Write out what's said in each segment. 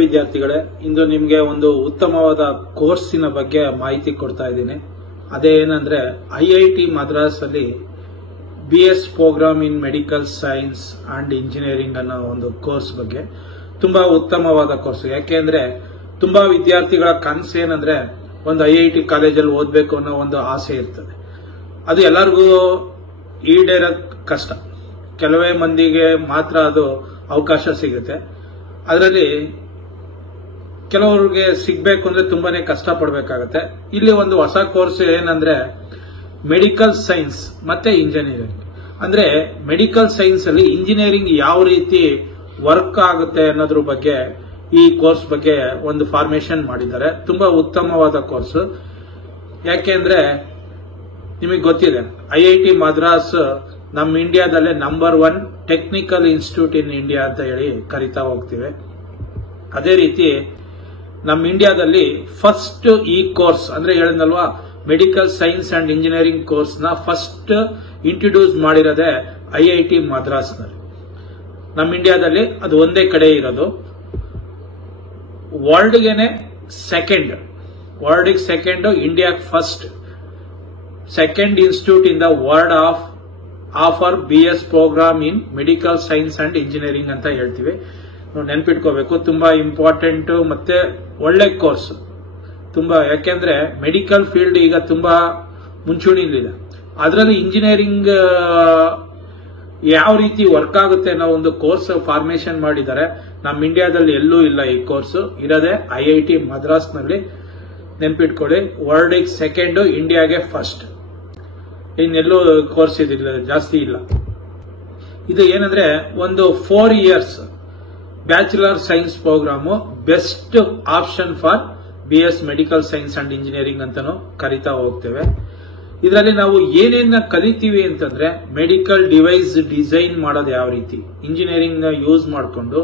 ವಿದ್ಯಾರ್ಥಿಗಳೇ, ಇಂದು ನಿಮಗೆ ಒಂದು ಉತ್ತಮವಾದ ಕೋರ್ಸಿನ ಬಗ್ಗೆ ಮಾಹಿತಿ ಕೊಡ್ತಾ ಇದ್ದೀನಿ. ಅದೇನಂದ್ರೆ ಐಐಟಿ ಮದ್ರಾಸ್ ಅಲ್ಲಿ BS program in medical science and engineering ಅನ್ನೋ ಒಂದು ಕೋರ್ಸ್ ಬಗ್ಗೆ. ತುಂಬಾ ಉತ್ತಮವಾದ ಕೋರ್ಸ್. ಯಾಕೆಂದ್ರೆ ತುಂಬಾ ವಿದ್ಯಾರ್ಥಿಗಳ ಕನಸು ಏನಂದ್ರೆ ಒಂದು ಐಐಟಿ ಕಾಲೇಜಲ್ಲಿ ಓದಬೇಕು ಅನ್ನೋ ಒಂದು ಆಸೆ ಇರ್ತದೆ. ಅದು ಎಲ್ಲರಿಗೂ ಈಡೇರೋದು ಕಷ್ಟ. ಕೆಲವೇ ಮಂದಿಗೆ ಮಾತ್ರ ಅದು ಅವಕಾಶ ಸಿಗುತ್ತೆ. ಅದರಲ್ಲಿ ಕೆಲವರಿಗೆ ಸಿಗಬೇಕು ಅಂದ್ರೆ ತುಂಬಾನೇ ಕಷ್ಟ ಪಡಬೇಕಾಗತ್ತೆ. ಇಲ್ಲಿ ಒಂದು ಹೊಸ ಕೋರ್ಸ್ ಏನಂದ್ರೆ ಮೆಡಿಕಲ್ ಸೈನ್ಸ್ ಮತ್ತೆ ಇಂಜಿನಿಯರಿಂಗ್. ಅಂದ್ರೆ ಮೆಡಿಕಲ್ ಸೈನ್ಸ್ ಅಲ್ಲಿ ಇಂಜಿನಿಯರಿಂಗ್ ಯಾವ ರೀತಿ ವರ್ಕ್ ಆಗುತ್ತೆ ಅನ್ನೋದ್ರ ಬಗ್ಗೆ ಈ ಕೋರ್ಸ್ ಬಗ್ಗೆ ಒಂದು ಫಾರ್ಮೇಶನ್ ಮಾಡಿದ್ದಾರೆ. ತುಂಬಾ ಉತ್ತಮವಾದ ಕೋರ್ಸ್. ಯಾಕೆಂದ್ರೆ ನಿಮಗೆ ಗೊತ್ತಿದೆ, ಐಐಟಿ ಮದ್ರಾಸ್ ನಮ್ಮ ಇಂಡಿಯಾದಲ್ಲೇ number 1 technical institute in India ಅಂತ ಹೇಳಿ ಕರಿತಾ ಹೋಗ್ತೀವಿ. ಅದೇ ರೀತಿ ನಮ್ಮ ಇಂಡಿಯಾದಲ್ಲಿ ಫಸ್ಟ್ ಈ ಕೋರ್ಸ್ ಅಂದ್ರೆ ಹೇಳಿದ್ನಲ್ವಾ, medical science and engineering course ನ ಫಸ್ಟ್ ಇಂಟ್ರೊಡ್ಯೂಸ್ ಮಾಡಿರೋದೇ ಐಐಟಿ ಮದ್ರಾಸ್ ನಲ್ಲಿ. ನಮ್ಮ ಇಂಡಿಯಾದಲ್ಲಿ ಅದು ಒಂದೇ ಕಡೆ ಇರೋದು. ವರ್ಲ್ಡ್ಗೆನೆ ಸೆಕೆಂಡ್, ಇಂಡಿಯಾಗೆ first, second institute in the world offer BS program in medical science and engineering ಅಂತ ಹೇಳ್ತೀವಿ. ನೆನ್ಪಿಟ್ಕೋಬೇಕು. ತುಂಬಾ ಇಂಪಾರ್ಟೆಂಟ್ ಮತ್ತೆ ಒಳ್ಳೆ ಕೋರ್ಸ್. ತುಂಬಾ, ಯಾಕೆಂದ್ರೆ ಮೆಡಿಕಲ್ ಫೀಲ್ಡ್ ಈಗ ತುಂಬಾ ಮುಂಚೂಣಿಲಿದೆ. ಅದರಲ್ಲಿ ಇಂಜಿನಿಯರಿಂಗ್ ಯಾವ ರೀತಿ ವರ್ಕ್ ಆಗುತ್ತೆ ಅನ್ನೋ ಒಂದು ಕೋರ್ಸ್ ಫಾರ್ಮೇಶನ್ ಮಾಡಿದ್ದಾರೆ. ನಮ್ಮ ಇಂಡಿಯಾದಲ್ಲಿ ಎಲ್ಲೂ ಇಲ್ಲ. ಈ ಕೋರ್ಸ್ ಇರೋದೇ ಐಐಟಿ ಮದ್ರಾಸ್ ನಲ್ಲಿ. ನೆನ್ಪಿಟ್ಕೊಳ್ಳಿ, ವರ್ಲ್ಡ್ ಸೆಕೆಂಡ್, ಇಂಡಿಯಾಗೆ ಫಸ್ಟ್. ಇನ್ನೆಲ್ಲೂ ಕೋರ್ಸ್ ಇದಿಲ್ಲ, ಜಾಸ್ತಿ ಇಲ್ಲ. ಇದು ಏನಂದ್ರೆ ಒಂದು 4 years bachelor science programme, best option for BS medical science and engineering ಅಂತಾನು ಕರಿತಾ ಹೋಗ್ತೇವೆ. ಇದರಲ್ಲಿ ನಾವು ಏನೇನ ಕಲಿತೀವಿ ಅಂತಂದ್ರೆ, ಮೆಡಿಕಲ್ ಡಿವೈಸ್ ಡಿಸೈನ್ ಮಾಡೋದು ಯಾವ ರೀತಿ, ಇಂಜಿನಿಯರಿಂಗ್ ನ ಯೂಸ್ ಮಾಡಿಕೊಂಡು.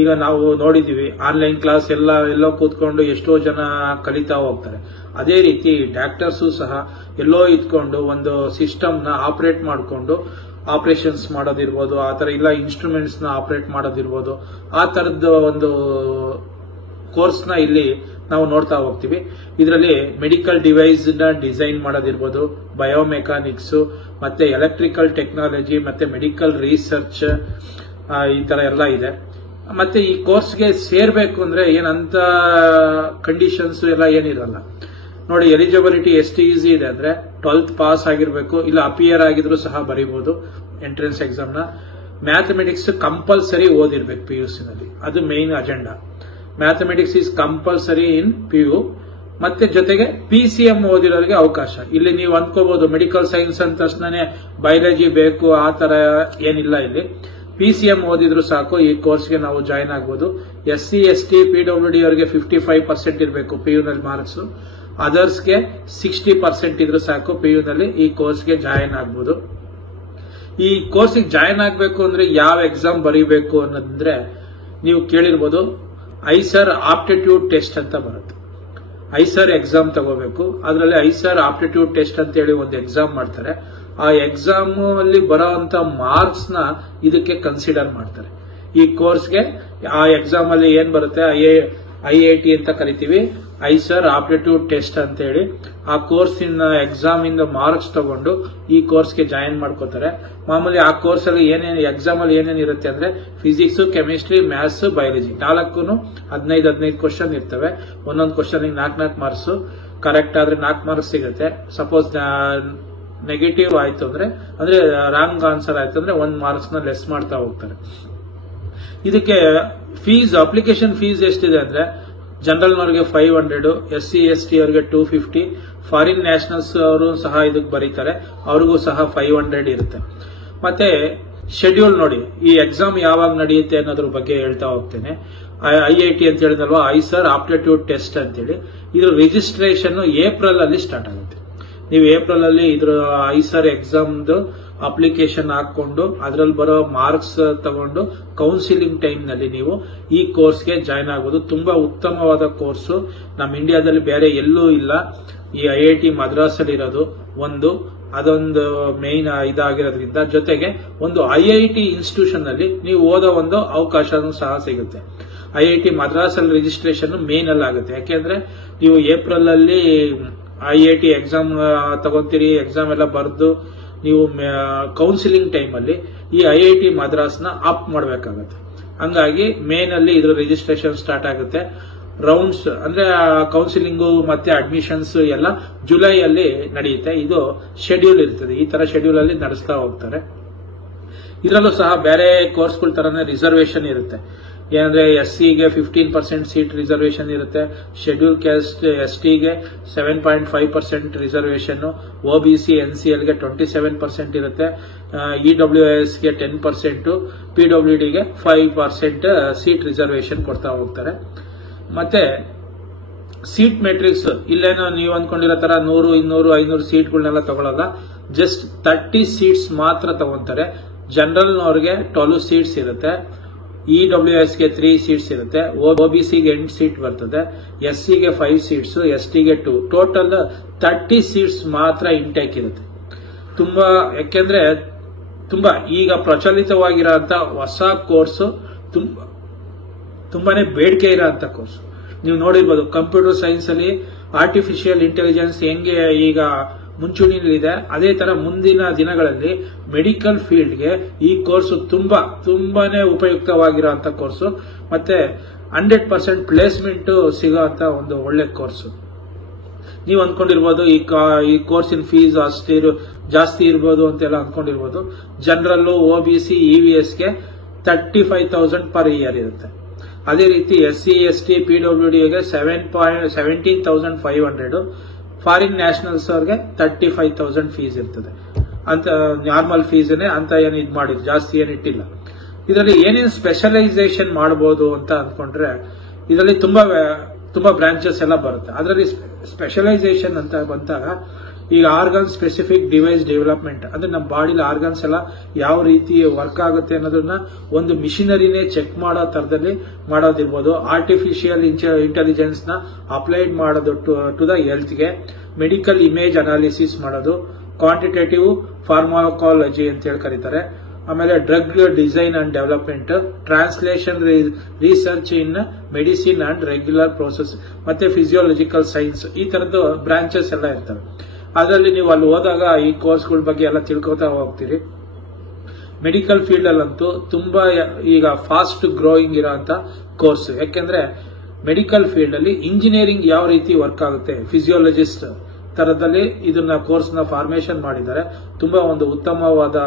ಈಗ ನಾವು ನೋಡಿದೀವಿ ಆನ್ಲೈನ್ ಕ್ಲಾಸ್ ಎಲ್ಲೋ ಕೂತ್ಕೊಂಡು ಎಷ್ಟೋ ಜನ ಕಲಿತಾ ಹೋಗ್ತಾರೆ. ಅದೇ ರೀತಿ ಡಾಕ್ಟರ್ಸು ಸಹ ಎಲ್ಲೋ ಇದ್ಕೊಂಡು ಒಂದು ಸಿಸ್ಟಮ್ ನ ಆಪರೇಟ್ ಮಾಡಿಕೊಂಡು ಆಪರೇಷನ್ಸ್ ಮಾಡೋದಿರ್ಬೋದು, ಆ ತರ ಇಲ್ಲ ಇನ್ಸ್ಟ್ರೂಮೆಂಟ್ಸ್ ನ ಆಪರೇಟ್ ಮಾಡೋದಿರ್ಬೋದು, ಆ ತರದ ಒಂದು ಕೋರ್ಸ್ ನ ಇಲ್ಲಿ ನಾವು ನೋಡ್ತಾ ಹೋಗ್ತೀವಿ. ಇದರಲ್ಲಿ ಮೆಡಿಕಲ್ ಡಿವೈಸ್ ನ ಡಿಸೈನ್ ಮಾಡೋದಿರ್ಬೋದು, ಬಯೋಮೆಕಾನಿಕ್ಸ್ ಮತ್ತೆ ಎಲೆಕ್ಟ್ರಿಕಲ್ ಟೆಕ್ನಾಲಜಿ ಮತ್ತೆ ಮೆಡಿಕಲ್ ರಿಸರ್ಚ್, ಈ ತರ ಎಲ್ಲ ಇದೆ. ಮತ್ತೆ ಈ ಕೋರ್ಸ್ಗೆ ಸೇರ್ಬೇಕು ಅಂದ್ರೆ ಏನಂತ ಕಂಡೀಷನ್ಸ್ ಎಲ್ಲ ಏನಿರಲ್ಲ ನೋಡಿ. ಎಲಿಜಿಬಿಲಿಟಿ ಎಷ್ಟು ಈಸಿ ಇದೆ ಅಂದ್ರೆ 12th ಪಾಸ್ ಆಗಿರ್ಬೇಕು, ಇಲ್ಲ ಅಪಿಯರ್ ಆಗಿದ್ರು ಸಹ ಬರೀಬಹುದು ಎಂಟ್ರೆನ್ಸ್ ಎಕ್ಸಾಮ್ ನ. ಮ್ಯಾಥಮೆಟಿಕ್ಸ್ ಕಂಪಲ್ಸರಿ ಓದಿರ್ಬೇಕು PUC ನಲ್ಲಿ, ಅದು main agenda. Mathematics is compulsory in PU. ಮತ್ತೆ ಜೊತೆಗೆ PCM ಓದಿರೋರಿಗೆ ಅವಕಾಶ. ಇಲ್ಲಿ ನೀವು ಅಂದ್ಕೋಬಹುದು ಮೆಡಿಕಲ್ ಸೈನ್ಸ್ ಅಂದ ತಕ್ಷಣನೇ ಬಯಾಲಜಿ ಬೇಕು, ಆ ತರ ಏನಿಲ್ಲ. ಇಲ್ಲಿ PCM ಓದಿದ್ರು ಸಾಕು, ಈ ಕೋರ್ಸ್ಗೆ ನಾವು ಜಾಯಿನ್ ಆಗಬಹುದು. SC ST PWD ಅವರಿಗೆ 55% ಇರಬೇಕು PU ನಲ್ಲಿ ಮಾರ್ಕ್ಸ್. ಅದರ್ಸ್ಗೆ 60% ಇದ್ರು ಸಾಕು PU ನಲ್ಲಿ ಈ ಕೋರ್ಸ್ಗೆ ಜಾಯಿನ್ ಆಗಬಹುದು. ಈ ಕೋರ್ಸ್ಗೆ ಜಾಯಿನ್ ಆಗಬೇಕು ಅಂದ್ರೆ ಯಾವ ಎಕ್ಸಾಮ್ ಬರೀಬೇಕು ಅನ್ನೋದಂದ್ರೆ, ನೀವು ಕೇಳಿರ್ಬೋದು ISER ಆಪ್ಟಿಟ್ಯೂಡ್ ಟೆಸ್ಟ್ ಅಂತ ಬರುತ್ತೆ. ISER ಎಕ್ಸಾಮ್ ತಗೋಬೇಕು. ಅದರಲ್ಲಿ ISER ಆಪ್ಟಿಟ್ಯೂಡ್ ಟೆಸ್ಟ್ ಅಂತ ಹೇಳಿ ಒಂದು ಎಕ್ಸಾಮ್ ಮಾಡ್ತಾರೆ. ಆ ಎಕ್ಸಾಮ್ ಅಲ್ಲಿ ಬರೋಂತ ಮಾರ್ಕ್ಸ್ ನ ಇದಕ್ಕೆ ಕನ್ಸಿಡರ್ ಮಾಡ್ತಾರೆ. ಈ ಕೋರ್ಸ್ಗೆ ಆ ಎಕ್ಸಾಮ್ ಅಲ್ಲಿ ಏನ್ ಬರುತ್ತೆ, IIT ಅಂತ ಕರಿತೀವಿ, ISER ಆಪ್ಟಿಟ್ಯೂಡ್ ಟೆಸ್ಟ್ ಅಂತ ಹೇಳಿ. ಆ ಕೋರ್ಸ್ ಇನ್ ಎಕ್ಸಾಮ್ ಇಂದ ಮಾರ್ಕ್ಸ್ ತಗೊಂಡು ಈ ಕೋರ್ಸ್ಗೆ ಜಾಯಿನ್ ಮಾಡ್ಕೋತಾರೆ. ಮಾಮೂಲಿ ಆ ಕೋರ್ಸ್ ಅಲ್ಲಿ ಏನೇನು ಎಕ್ಸಾಮ್ ಅಲ್ಲಿ ಏನೇನು ಇರುತ್ತೆ ಅಂದ್ರೆ, ಫಿಸಿಕ್ಸ್, ಕೆಮಿಸ್ಟ್ರಿ, ಮ್ಯಾಥ್ಸ್, ಬಯಾಲಜಿ 4ಕ್ಕೂ 15 ಕ್ವಶನ್ ಇರ್ತವೆ. ಒಂದೊಂದು ಕ್ವಶನ್ 4 ಮಾರ್ಕ್ಸ್. ಕರೆಕ್ಟ್ ಆದ್ರೆ 4 ಮಾರ್ಕ್ಸ್ ಸಿಗುತ್ತೆ. ಸಪೋಸ್ ನೆಗೆಟಿವ್ ಆಯ್ತು ಅಂದ್ರೆ ರಾಂಗ್ ಆನ್ಸರ್ ಆಯ್ತು ಅಂದ್ರೆ 1 ಮಾರ್ಕ್ಸ್ ನ ಲೆಸ್ ಮಾಡ್ತಾ ಹೋಗ್ತಾರೆ. ಇದಕ್ಕೆ ಫೀಸ್, ಅಪ್ಲಿಕೇಶನ್ ಫೀಸ್ ಎಷ್ಟಿದೆ ಅಂದ್ರೆ, ಜನರಲ್ ನವರಿಗೆ 500, SC ST ಅವರಿಗೆ 250, ಫಾರಿನ್ ನ್ಯಾಷನಲ್ಸ್ ಅವರು ಸಹ ಇದಕ್ಕೆ ಬರೀತಾರೆ, ಅವ್ರಿಗೂ ಸಹ 500 ಇರುತ್ತೆ. ಮತ್ತೆ ಶೆಡ್ಯೂಲ್ ನೋಡಿ, ಈ ಎಕ್ಸಾಮ್ ಯಾವಾಗ ನಡೆಯುತ್ತೆ ಅನ್ನೋದ್ರ ಬಗ್ಗೆ ಹೇಳ್ತಾ ಹೋಗ್ತೇನೆ. IIT ಅಂತ ಹೇಳಿದಲ್ವಾ, ISER ಆಪ್ಟಿಟ್ಯೂಡ್ ಟೆಸ್ಟ್ ಅಂತೇಳಿ. ಇದ್ರ ರಿಜಿಸ್ಟ್ರೇಷನ್ ಏಪ್ರಿಲ್ ಅಲ್ಲಿ ಸ್ಟಾರ್ಟ್ ಆಗುತ್ತೆ. ನೀವು ಏಪ್ರಿಲ್ ಅಲ್ಲಿ ಇದ್ರ ISER ಎಕ್ಸಾಮ್ದು ಅಪ್ಲಿಕೇಶನ್ ಹಾಕೊಂಡು ಅದರಲ್ಲಿ ಬರೋ ಮಾರ್ಕ್ಸ್ ತಗೊಂಡು ಕೌನ್ಸಿಲಿಂಗ್ ಟೈಮ್ ನಲ್ಲಿ ನೀವು ಈ ಕೋರ್ಸ್ಗೆ ಜಾಯ್ನ್ ಆಗೋದು. ತುಂಬಾ ಉತ್ತಮವಾದ ಕೋರ್ಸ್. ನಮ್ಮ ಇಂಡಿಯಾದಲ್ಲಿ ಬೇರೆ ಎಲ್ಲೂ ಇಲ್ಲ. ಈ IIT ಮದ್ರಾಸ್ ಅಲ್ಲಿ ಇರೋದು ಅದೊಂದು ಮೇನ್ ಇದಾಗಿರೋದ್ರಿಂದ, ಜೊತೆಗೆ ಒಂದು IIT ಇನ್ಸ್ಟಿಟ್ಯೂಷನ್ ನಲ್ಲಿ ನೀವು ಓದೋ ಒಂದು ಅವಕಾಶನೂ ಸಹ ಸಿಗುತ್ತೆ. IIT ಮದ್ರಾಸ್ ಅಲ್ಲಿ ರಿಜಿಸ್ಟ್ರೇಷನ್ ಮೇನ್ ಅಲ್ಲಿ ಆಗುತ್ತೆ. ಯಾಕೆಂದ್ರೆ ನೀವು ಏಪ್ರಿಲ್ ಅಲ್ಲಿ IIT ಎಕ್ಸಾಮ್ ತಗೊಂತೀರಿ, ಎಕ್ಸಾಮ್ ಎಲ್ಲ ಬರೆದು ನೀವು ಕೌನ್ಸಿಲಿಂಗ್ ಟೈಮ್ ಅಲ್ಲಿ ಈ IIT ಮದ್ರಾಸ್ ನ ಆಪ್ ಮಾಡಬೇಕಾಗತ್ತೆ. ಹಂಗಾಗಿ ಮೇನ್ ಅಲ್ಲಿ ಇದ್ರ ರಿಜಿಸ್ಟ್ರೇಷನ್ ಸ್ಟಾರ್ಟ್ ಆಗುತ್ತೆ. ರೌಂಡ್ಸ್ ಅಂದ್ರೆ ಕೌನ್ಸಿಲಿಂಗ್ ಮತ್ತೆ ಅಡ್ಮಿಷನ್ಸ್ ಎಲ್ಲ ಜುಲೈ ಅಲ್ಲಿ ನಡೆಯುತ್ತೆ. ಇದು ಶೆಡ್ಯೂಲ್ ಇರ್ತದೆ, ಈ ತರ ಶೆಡ್ಯೂಲ್ ಅಲ್ಲಿ ನಡೆಸ್ತಾ ಹೋಗ್ತಾರೆ. ಇದರಲ್ಲೂ ಸಹ ಬೇರೆ ಕೋರ್ಸ್ಗಳ ತರನೇ ರಿಸರ್ವೇಶನ್ ಇರುತ್ತೆ. ಏನಂದ್ರೆ SCಗೆ 15% ಸೀಟ್ ರಿಸರ್ವೇಶನ್ ಇರುತ್ತೆ, ಶೆಡ್ಯೂಲ್ ಕ್ಯಾಸ್ಟ್ STಗೆ 7.5% ರಿಸರ್ವೇಶನ್, OBC NCLಗೆ 27% ಇರುತ್ತೆ, EWSಗೆ 10%, PWDಗೆ 5% ಸೀಟ್ ರಿಸರ್ವೇಶನ್ ಕೊಡ್ತಾ ಹೋಗ್ತಾರೆ. ಮತ್ತೆ ಸೀಟ್ ಮೆಟ್ರಿಕ್ಸ್ ಇಲ್ಲೇನೋ ನೀವು ಅಂದ್ಕೊಂಡಿರೋ ತರ 100, 200, 500 ಸೀಟ್ಗಳನ್ನೆಲ್ಲ ತಗೊಳ್ಳಲ್ಲ. ಜಸ್ಟ್ 30 ಸೀಟ್ಸ್ ಮಾತ್ರ ತಗೊಂತಾರೆ. ಜನರಲ್ನವ್ರಿಗೆ 12 ಸೀಟ್ಸ್ ಇರುತ್ತೆ, EWSಗೆ 3 ಸೀಟ್ಸ್ ಇರುತ್ತೆ, OBCಗೆ 8 ಸೀಟ್ ಬರ್ತದೆ, SCಗೆ 5 ಸೀಟ್ಸ್, STಗೆ 2, ಟೋಟಲ್ 30 ಸೀಟ್ಸ್ ಮಾತ್ರ ಇಂಟೇಕ್ ಇರುತ್ತೆ. ಯಾಕೆಂದ್ರೆ ತುಂಬಾ ಈಗ ಪ್ರಚಲಿತವಾಗಿರೋಂತ ಹೊಸ ಕೋರ್ಸ್, ತುಂಬಾನೇ ಬೇಡಿಕೆ ಇರೋಂತ ಕೋರ್ಸ್. ನೀವು ನೋಡಿರ್ಬೋದು ಕಂಪ್ಯೂಟರ್ ಸೈನ್ಸ್ ಅಲ್ಲಿ ಆರ್ಟಿಫಿಷಿಯಲ್ ಇಂಟೆಲಿಜೆನ್ಸ್ ಹೆಂಗೆ ಈಗ ಮುಂಚೂಣಿಯಲ್ಲಿದೆ, ಅದೇ ತರ ಮುಂದಿನ ದಿನಗಳಲ್ಲಿ ಮೆಡಿಕಲ್ ಫೀಲ್ಡ್ಗೆ ಈ ಕೋರ್ಸ್ ತುಂಬಾನೇ ಉಪಯುಕ್ತವಾಗಿರುವಂತ ಕೋರ್ಸ್. ಮತ್ತೆ 100% ಪ್ಲೇಸ್ಮೆಂಟ್ ಸಿಗೋಂತ ಒಂದು ಒಳ್ಳೆ ಕೋರ್ಸ್. ನೀವು ಅಂದ್ಕೊಂಡಿರ್ಬೋದು ಈ ಕೋರ್ಸಿನ ಫೀಸ್ ಜಾಸ್ತಿ ಇರ್ಬೋದು ಅಂತೆಲ್ಲ ಅಂದ್ಕೊಂಡಿರ್ಬೋದು. ಜನರಲ್, OBC, EVSಗೆ 35,000 ಪರ್ ಇಯರ್ ಇರುತ್ತೆ. ಅದೇ ರೀತಿ SC, ST, PWDಗೆ 17,500, ಫಾರಿನ್ ನ್ಯಾಷನಲ್ಸ್ ಅವ್ರಿಗೆ 35,000 ಫೀಸ್ ಇರ್ತದೆ. ಅಂತ ನಾರ್ಮಲ್ ಫೀಸ್ನೇ ಅಂತ ಏನು ಇದು ಮಾಡಿದ್ರು, ಜಾಸ್ತಿ ಏನು ಇಟ್ಟಿಲ್ಲ. ಇದರಲ್ಲಿ ಏನೇನು ಸ್ಪೆಷಲೈಸೇಷನ್ ಮಾಡಬಹುದು ಅಂತ ಅಂದ್ಕೊಂಡ್ರೆ ಇದರಲ್ಲಿ ತುಂಬಾ ಬ್ರಾಂಚಸ್ ಎಲ್ಲ ಬರುತ್ತೆ. ಅದರಲ್ಲಿ ಸ್ಪೆಷಲೈಸೇಷನ್ ಅಂತ ಬಂದಾಗ ಈಗ ಆರ್ಗನ್ ಸ್ಪೆಸಿಫಿಕ್ ಡಿವೈಸ್ ಡೆವಲಪ್ಮೆಂಟ್ ಅಂದ್ರೆ ನಮ್ಮ ಬಾಡಿಲಿ ಆರ್ಗನ್ಸ್ ಎಲ್ಲ ಯಾವ ರೀತಿ ವರ್ಕ್ ಆಗುತ್ತೆ ಅನ್ನೋದನ್ನ ಒಂದು ಮಿಷಿನರಿನೇ ಚೆಕ್ ಮಾಡೋ ತರದಲ್ಲಿ ಮಾಡೋದಿರ್ಬೋದು. ಆರ್ಟಿಫಿಷಿಯಲ್ ಇಂಟೆಲಿಜೆನ್ಸ್ ನ ಅಪ್ಲೈಡ್ ಮಾಡೋದು ಟು ದ ಹೆಲ್ತ್ಗೆ, ಮೆಡಿಕಲ್ ಇಮೇಜ್ ಅನಾಲಿಸಿಸ್ ಮಾಡೋದು, ಕ್ವಾಂಟಿಟೇಟಿವ್ ಫಾರ್ಮಾಕಾಲಜಿ ಅಂತ ಹೇಳಿ ಕರೀತಾರೆ. ಆಮೇಲೆ drug design and development, translation research in medicine and regular process, ಮತ್ತೆ ಫಿಸಿಯೋಲಜಿಕಲ್ ಸೈನ್ಸ್, ಈ ತರದ್ದು ಬ್ರಾಂಚಸ್ ಎಲ್ಲ ಇರ್ತವೆ. ಅದರಲ್ಲಿ ನೀವು ಅಲ್ಲಿ ಹೋದಾಗ ಈ ಕೋರ್ಸ್ಗಳ ಬಗ್ಗೆ ಎಲ್ಲ ತಿಳ್ಕೊತಾ ಹೋಗ್ತೀರಿ. ಮೆಡಿಕಲ್ ಫೀಲ್ಡ್ ಅಲ್ಲಂತೂ ತುಂಬಾ ಈಗ ಫಾಸ್ಟ್ ಗ್ರೋಯಿಂಗ್ ಇರೋಂತ ಕೋರ್ಸ್. ಯಾಕೆಂದ್ರೆ ಮೆಡಿಕಲ್ ಫೀಲ್ಡ್ ಅಲ್ಲಿ ಇಂಜಿನಿಯರಿಂಗ್ ಯಾವ ರೀತಿ ವರ್ಕ್ ಆಗುತ್ತೆ, ಫಿಸಿಯೋಲಜಿಸ್ಟ್ ತರದಲ್ಲಿ ಇದನ್ನ ಕೋರ್ಸ್ ನ ಫಾರ್ಮೇಶನ್ ಮಾಡಿದ್ದಾರೆ. ತುಂಬಾ ಒಂದು ಉತ್ತಮವಾದ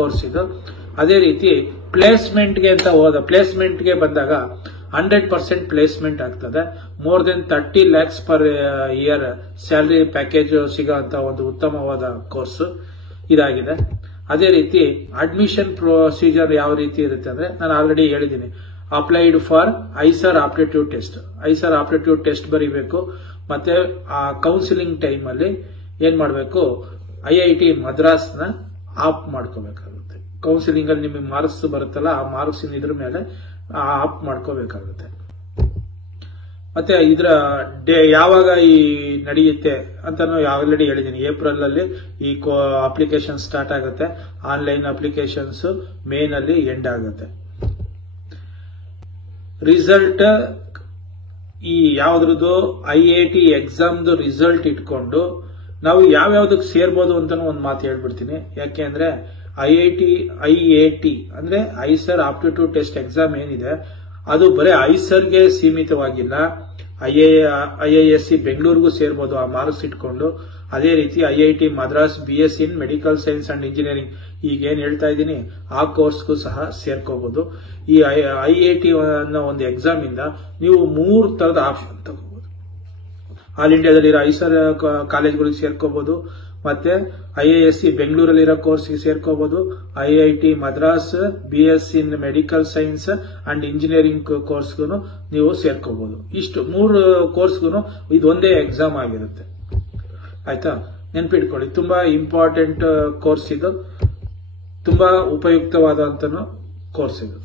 ಕೋರ್ಸ್ ಇದು. ಅದೇ ರೀತಿ ಪ್ಲೇಸ್ಮೆಂಟ್ಗೆ ಅಂತ ಪ್ಲೇಸ್ಮೆಂಟ್ಗೆ ಬಂದಾಗ 100% ಪ್ಲೇಸ್ಮೆಂಟ್ ಆಗ್ತದೆ. More than 30 lakhs per year salary package ಸಿಗೋಂತ ಒಂದು ಉತ್ತಮವಾದ ಕೋರ್ಸ್ ಇದಾಗಿದೆ. ಅದೇ ರೀತಿ ಅಡ್ಮಿಷನ್ ಪ್ರೊಸೀಜರ್ ಯಾವ ರೀತಿ ಇರುತ್ತೆ ಅಂದ್ರೆ ನಾನು ಆಲ್ರೆಡಿ ಹೇಳಿದ್ದೀನಿ. Applied for ICSR aptitude test, ICSR aptitude test ಬರೀಬೇಕು. ಮತ್ತೆ ಆ ಕೌನ್ಸಿಲಿಂಗ್ ಟೈಮ್ ಅಲ್ಲಿ ಏನ್ ಮಾಡಬೇಕು, IIT ಮದ್ರಾಸ್ ನ ಆಪ್ ಮಾಡ್ಕೋಬೇಕಾಗುತ್ತೆ. ಕೌನ್ಸಿಲಿಂಗ್ ಅಲ್ಲಿ ನಿಮಗೆ ಮಾರ್ಕ್ಸ್ ಬರುತ್ತಲ್ಲ, ಆ ಮಾರ್ಕ್ಸ್ ಇದ್ರ ಮೇಲೆ ಆಪ್ ಮಾಡ್ಕೋಬೇಕಾಗುತ್ತೆ. ಮತ್ತೆ ಇದರ ಯಾವಾಗ ಈ ನಡೆಯುತ್ತೆ ಅಂತಾನು ಆಲ್ರೆಡಿ ಹೇಳಿದ್ದೀನಿ. ಏಪ್ರಿಲ್ ಅಲ್ಲಿ ಈ ಅಪ್ಲಿಕೇಶನ್ ಸ್ಟಾರ್ಟ್ ಆಗುತ್ತೆ. ಆನ್ಲೈನ್ ಅಪ್ಲಿಕೇಶನ್ಸ್ ಮೇನ್ ಅಲ್ಲಿ ಎಂಡ್ ಆಗುತ್ತೆ. ರಿಸಲ್ಟ್ ಈ ಯಾವ್ದ್ರದ್ದು IIT ಎಕ್ಸಾಮ್ದು ರಿಸಲ್ಟ್ ಇಟ್ಕೊಂಡು ನಾವು ಯಾವ್ಯಾವ್ದಕ್ಕೆ ಸೇರ್ಬೋದು ಅಂತಾನು ಒಂದು ಮಾತು ಹೇಳ್ಬಿಡ್ತೀನಿ. ಯಾಕೆ ಅಂದ್ರೆ IAT ಅಂದ್ರೆ ICSR ಆಪ್ಟಿಟ್ಯೂಡ್ ಟೆಸ್ಟ್ ಎಕ್ಸಾಮ್ ಏನಿದೆ ಅದು ಬರೀ ICSRಗೆ ಸೀಮಿತವಾಗಿಲ್ಲ. IISc ಬೆಂಗಳೂರಿಗೂ ಸೇರ್ಬೋದು ಆ ಮಾರ್ಕ್ಸ್ ಇಟ್ಕೊಂಡು. ಅದೇ ರೀತಿ IIT Madras BSc in medical science and engineering ಈಗೇನ್ ಹೇಳ್ತಾ ಇದ್ದೀನಿ ಆ ಕೋರ್ಸ್ಗೂ ಸಹ ಸೇರ್ಕೋಬಹುದು. ಈ IIT ಅನ್ನೋ ಒಂದು ಎಕ್ಸಾಮ್ ಇಂದ ನೀವು 3 ತರದ ಆಪ್ಷನ್ ತಗೋಬಹುದು. ಆಲ್ ಇಂಡಿಯಾದಲ್ಲಿರೋ ICSR ಕಾಲೇಜ್ಗಳಿಗೆ ಸೇರ್ಕೋಬಹುದು, ಮತ್ತೆ IISc ಬೆಂಗಳೂರಲ್ಲಿರೋ ಕೋರ್ಸ್ಗೆ ಸೇರ್ಕೋಬಹುದು, IIT Madras BSc in medical science and engineering ಕೋರ್ಸ್ಗೂ ನೀವು ಸೇರ್ಕೋಬಹುದು. ಇಷ್ಟು 3 ಕೋರ್ಸ್ಗೂ ಇದೊಂದೇ ಎಕ್ಸಾಮ್ ಆಗಿರುತ್ತೆ. ಆಯ್ತಾ, ನೆನ್ಪಿಟ್ಕೊಳ್ಳಿ. ತುಂಬಾ ಇಂಪಾರ್ಟೆಂಟ್ ಕೋರ್ಸ್ ಇದು, ತುಂಬಾ ಉಪಯುಕ್ತವಾದಂತ ಕೋರ್ಸ್ ಇದು.